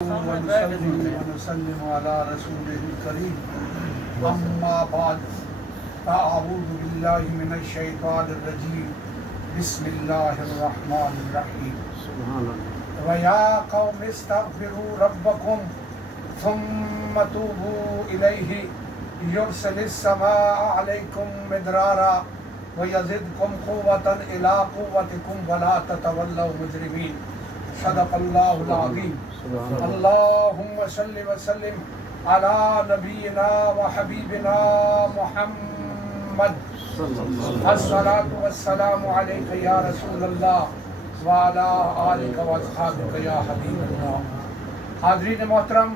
ونسلم على رسوله الكريم اما بعد فاعوذ بالله من الشيطان الرجيم بسم الله الرحمن الرحيم ويا قوم استغفروا ربكم ثم توبوا إليه يرسل السماء عليكم مدرارا ويزدكم قوة إلى قوتكم ولا تتولوا مجرمين صدق الله العظيم اللهم صل وسلم على نبينا وحبيبنا محمد الصلاة والسلام عليك يا رسول الله وعلى آلك واصحابك يا حبيب الله. حاضرین محترم،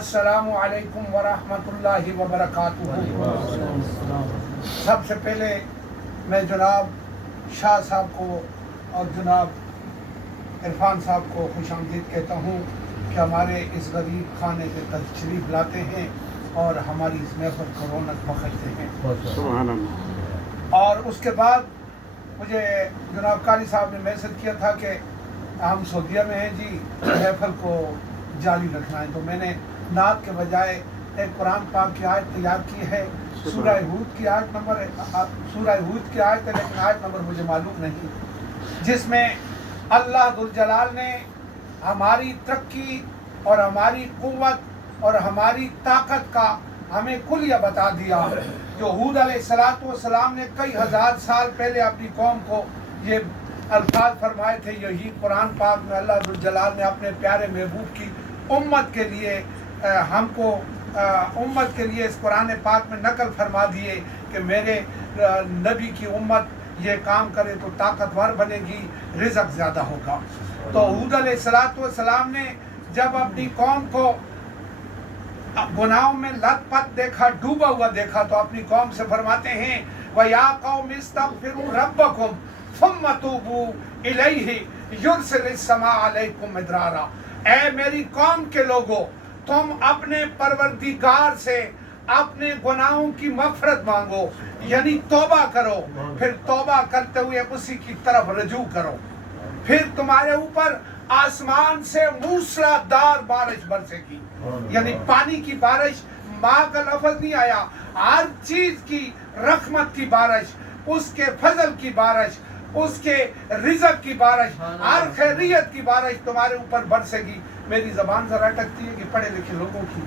السلام علیکم ورحمۃ اللہ وبرکاتہ. سب سے پہلے میں جناب شاہ صاحب کو اور جناب عرفان صاحب کو خوش آمدید کہتا ہوں کہ ہمارے اس غریب خانے کے تشریف لاتے ہیں اور ہماری اس محفل کو رونق بخشتے ہیں. سبحان اللہ. اور اس کے بعد مجھے جناب قاری صاحب نے میسج کیا تھا کہ ہم سعودیہ میں ہیں جی، محفل کو جاری رکھنا ہے، تو میں نے نعت کے بجائے ایک قرآن پاک کی آیت تیار کی ہے. سورہ ہود کی آیت ہے، لیکن آیت نمبر مجھے معلوم نہیں، جس میں اللہ ذوالجلال نے ہماری ترقی اور ہماری قوت اور ہماری طاقت کا ہمیں کلیہ بتا دیا. جو ہود علیہ السلام نے کئی ہزار سال پہلے اپنی قوم کو یہ الفاظ فرمائے تھے، یہی قرآن پاک میں اللہ ذوالجلال نے اپنے پیارے محبوب کی امت کے لیے امت کے لیے اس قرآن پاک میں نقل فرما دیے کہ میرے نبی کی امت یہ کام کرے تو طاقتور بنے گی، رزق زیادہ ہوگا. تو ہود علیہ السلام نے جب اپنی قوم کو گناہوں میں لت پت دیکھا، ڈوبا ہوا دیکھا، تو اپنی قوم سے فرماتے ہیں وَيَا قَوْمِ اسْتَغْفِرُوا رَبَّكُمْ ثُمَّ تُوبُوا إِلَيْهِ يُرْسِلِ السَّمَاءَ عَلَيْكُمْ مِدْرَارًا. اے میری قوم کے لوگوں، تم اپنے پروردگار سے اپنے گناہوں کی مغفرت مانگو، یعنی توبہ کرو، پھر توبہ کرتے ہوئے اسی کی طرف رجوع کرو، پھر تمہارے اوپر آسمان سے موسلادھار بارش برسے گی. یعنی پانی کی بارش، ماں کا لفظ نہیں آیا، ہر چیز کی رحمت کی بارش، اس کے فضل کی بارش، اس کے رزق کی بارش، ہر خیریت کی بارش تمہارے اوپر برسے گی. میری زبان ذرا اٹکتی ہے کہ پڑھے لکھے لوگوں کی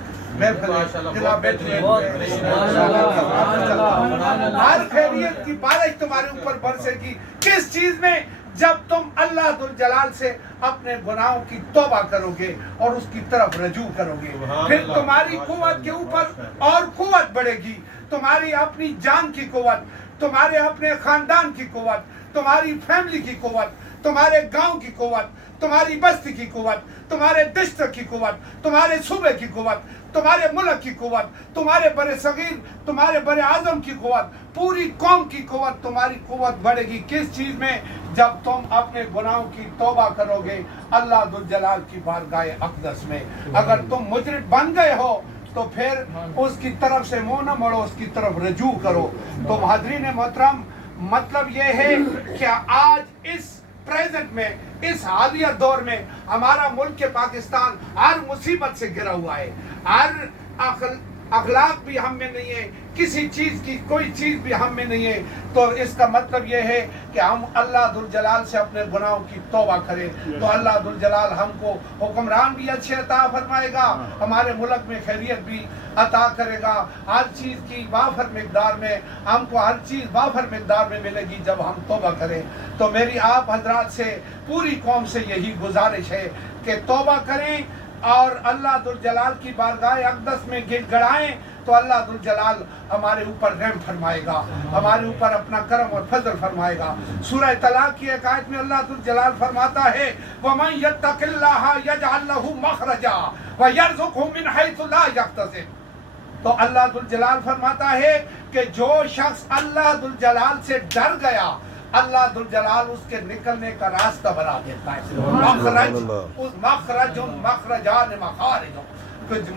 ہر خیریت کی بارش تمہارے اوپر برسے گی. کس چیز میں؟ جب تم اللہ ذوالجلال سے اپنے گناہوں کی توبہ کرو گے اور اس کی طرف رجوع کرو گے، پھر تمہاری قوت کے اوپر اور قوت بڑھے گی. تمہاری اپنی جان کی قوت، تمہارے اپنے خاندان کی قوت، تمہاری فیملی کی قوت، تمہارے گاؤں کی قوت، تمہاری بستی کی قوت، تمہارے ڈسٹرکٹ کی قوت، تمہارے صوبے کی قوت، تمہارے ملک کی قوت، تمہارے بر صغیر، تمہارے بر اعظم کی قوت، پوری قوم کی قوت، تمہاری قوت بڑھے گی. کس چیز میں؟ جب تم اپنے گناہوں کی توبہ کرو گے اللہ ذوالجلال کی بارگاہ اقدس میں. اگر تم مجرم بن گئے ہو تو پھر اس کی طرف سے منہ نہ موڑو، اس کی طرف رجوع کرو. تو حاضرین محترم، مطلب یہ ہے کہ آج اس پریزنٹ میں، اس حالیہ دور میں ہمارا ملک پاکستان ہر مصیبت سے گھرا ہوا ہے. ہر اخلاق بھی ہم میں نہیں ہے، کسی چیز کی کوئی چیز بھی ہم میں نہیں ہے. تو اس کا مطلب یہ ہے کہ ہم اللہ ذوالجلال سے اپنے گناہوں کی توبہ کریں تو اللہ ذوالجلال ہم کو حکمران بھی اچھے عطا فرمائے گا، ہمارے ملک میں خیریت بھی عطا کرے گا. ہر چیز کی وافر مقدار میں ہم کو ہر چیز وافر مقدار میں ملے گی جب ہم توبہ کریں. تو میری آپ حضرات سے، پوری قوم سے یہی گزارش ہے کہ توبہ کریں اور اللہ ذوالجلال کی بارگاہ اقدس میں گڑ گڑائیں تو اللہ ذوالجلال ہمارے اوپر رحم فرمائے گا، ہمارے اوپر اپنا کرم اور فضل فرمائے گا. سورہ طلاق کی ایک آیت میں اللہ ذوالجلال فرماتا ہے وَمَن يَتَّقِ اللَّهَ يَجْعَل لَّهُ مَخْرَجًا وَيَرْزُقْهُ مِنْ حَيْثُ لَا يَحْتَسِبُ. تو اللہ ذوالجلال فرماتا ہے کہ جو شخص اللہ ذوالجلال سے ڈر گیا، اللہ ذوالجلال اس کے نکلنے کا راستہ بنا دیتا ہے. مخرجان مخارج.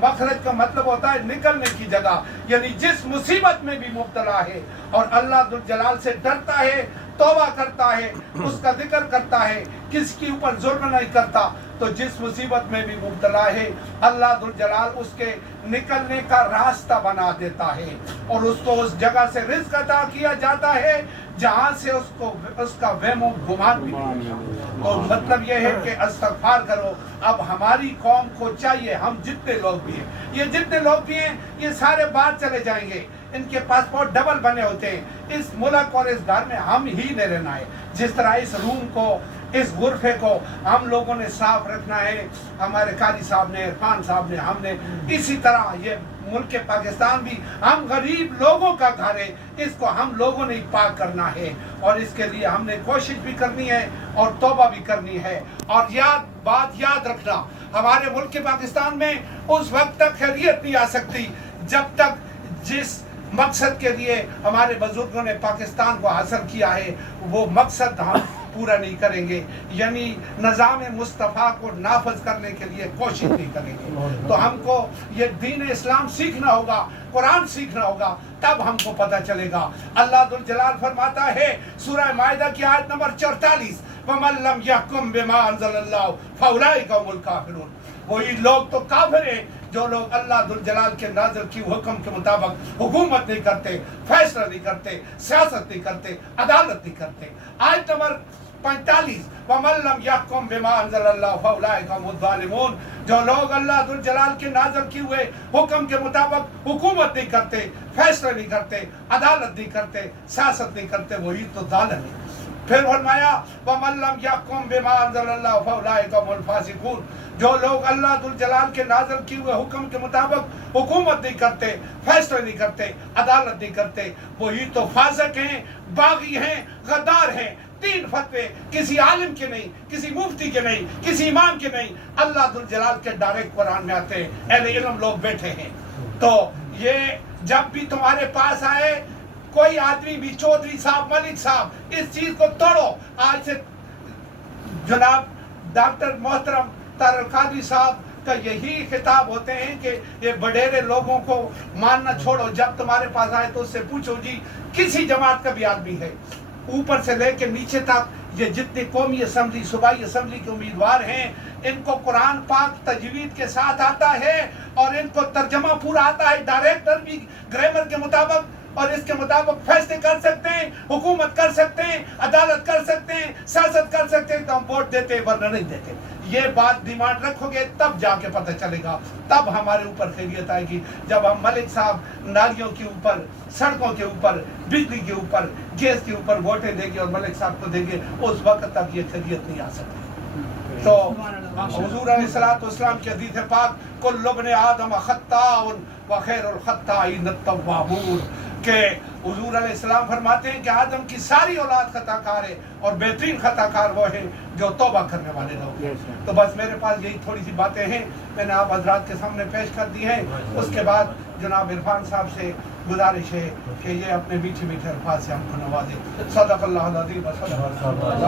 مخرج کا مطلب ہوتا ہے نکلنے کی جگہ، یعنی جس مصیبت میں بھی مبتلا ہے اور اللہ ذوالجلال سے ڈرتا ہے، توبہ کرتا ہے، اس کا ذکر کرتا ہے، کس کے اوپر ظلم نہیں کرتا، تو جس مصیبت میں بھی مبتلا ہے اللہ ذو الجلال اس کے نکلنے کا راستہ بنا دیتا ہے اور اس کو اس جگہ سے رزق عطا کیا جاتا ہے جہاں سے اس کا وہم و گمان بھی نہیں۔ تو مطلب یہ ہے کہ استغفار کرو۔ اب ہماری قوم کو چاہیے، ہم جتنے لوگ بھی ہیں، یہ جتنے لوگ بھی ہیں، یہ سارے باہر چلے جائیں گے، ان کے پاسپورٹ ڈبل بنے ہوتے ہیں، اس ملک اور اس گھر میں ہم ہی نے رہنا ہے۔ جس طرح اس روم کو، اس غرفے کو ہم لوگوں نے صاف رکھنا ہے، ہمارے قاری صاحب نے، عرفان صاحب نے، ہم نے، اسی طرح یہ ملک پاکستان بھی ہم غریب لوگوں کا گھر ہے، اس کو ہم لوگوں نے پاک کرنا ہے اور اس کے لیے ہم نے کوشش بھی کرنی ہے اور توبہ بھی کرنی ہے۔ اور بات یاد رکھنا، ہمارے ملک پاکستان میں اس وقت تک خیریت نہیں آ سکتی جب تک جس مقصد کے لیے ہمارے بزرگوں نے پاکستان کو حاصل کیا ہے وہ مقصد ہم پورا نہیں کریں گے، یعنی نظام مصطفیٰ کو نافذ کرنے کے لیے کوشش نہیں کریں گے۔ تو ہم کو یہ دین اسلام سیکھنا ہوگا، قرآن سیکھنا ہوگا، تب ہم کو پتہ چلے گا۔ اللہ ذو الجلال فرماتا ہے سورہ مائدہ کی آیت نمبر 44، وَمَن لَّمْ يَحْكُم بِمَا أَنزَلَ اللَّهُ فَأُولَٰئِكَ هُمُ الْكَافِرُونَ۔ وہی لوگ تو کافر ہیں جو لوگ اللہ ذو الجلال کے نازل کی حکم کے مطابق حکومت نہیں کرتے، فیصلہ نہیں کرتے، سیاست نہیں کرتے، عدالت نہیں کرتے۔ آیت نمبر 45، وَمَن لَّمْ يَحْكُم بِمَا أَنزَلَ اللَّهُ فَأُولَٰئِكَ هُمُ الظَّالِمُونَ۔ جو لوگ اللہ ذو الجلال کے نازل کیے ہوئے حکم کے مطابق حکومت نہیں کرتے، فیصلہ نہیں کرتے، عدالت نہیں کرتے، سیاست نہیں کرتے، وہی تو ظالم ہے۔ پھر فرمایا وَمَن لَّمْ يَحْكُم بِمَا أَنزَلَ اللَّهُ فَأُولَٰئِكَ هُمُ الْفَاسِقُونَ۔ جو لوگ اللہ ذو الجلال کے نازل کیے ہوئے حکم کے مطابق حکومت نہیں کرتے، فیصلہ نہیں کرتے، عدالت نہیں کرتے، وہی تو فاسق ہیں، باغی ہیں، غدار ہیں۔ تین فتوے کسی عالم کے نہیں، کسی مفتی کے نہیں، کسی امام کے نہیں، اللہ ذو الجلال کے ڈائریکٹ قرآن میں آتے ہیں، اہل علم لوگ بیٹھے ہیں۔ تو یہ جب بھی تمہارے پاس آئے کوئی آدمی بھی، چودھری صاحب، ملک صاحب، اس چیز کو توڑو۔ آج سے جناب ڈاکٹر محترم طاہر القادری صاحب کا یہی خطاب ہوتے ہیں کہ یہ بڑیرے لوگوں کو ماننا چھوڑو، جب تمہارے پاس آئے تو اس سے پوچھو جی کسی جماعت کا بھی آدمی ہے، اوپر سے لے کے نیچے تک یہ جتنے قومی اسمبلی، صوبائی اسمبلی کے امیدوار ہیں، ان کو قرآن پاک تجوید کے ساتھ آتا ہے اور ان کو ترجمہ پورا آتا ہے، ڈائریکٹر بھی گرامر کے مطابق اور اس کے مطابق فیصلے کر سکتے ہیں، حکومت کر سکتے ہیں، عدالت کر سکتے ہیں، سیاست کر سکتے ہیں، تو ہم ووٹ دیتے ورنہ نہیں دیتے۔ یہ بات ڈیمانڈ رکھو گے تب جا کے پتہ چلے گا، تب ہمارے اوپر خیریت آئے گی۔ جب ہم ملک صاحب نالیوں کے اوپر، سڑکوں کے اوپر، بجلی کے اوپر، گیس کے اوپر ووٹیں دیں گے اور ملک صاحب کو دیں گے، اس وقت تک یہ خیریت نہیں آ سکتی۔ تو حضور علیہ الصلوۃ والسلام کی حدیث پاک کل ابن آدم خطاء وخیر الخطائین التوابون، کہ حضور علیہ السلام فرماتے ہیں کہ آدم کی ساری اولاد خطا کار ہے اور بہترین خطا کار وہ ہیں جو توبہ کرنے والے لوگ ہیں۔ تو بس میرے پاس یہی تھوڑی سی باتیں ہیں، میں نے آپ حضرات کے سامنے پیش کر دی ہیں۔ اس کے بعد جناب عرفان صاحب سے گزارش ہے کہ یہ اپنے میٹھے میٹھے الفاظ سے ہم کو نوازے۔ صدق اللہ العظیم و صدق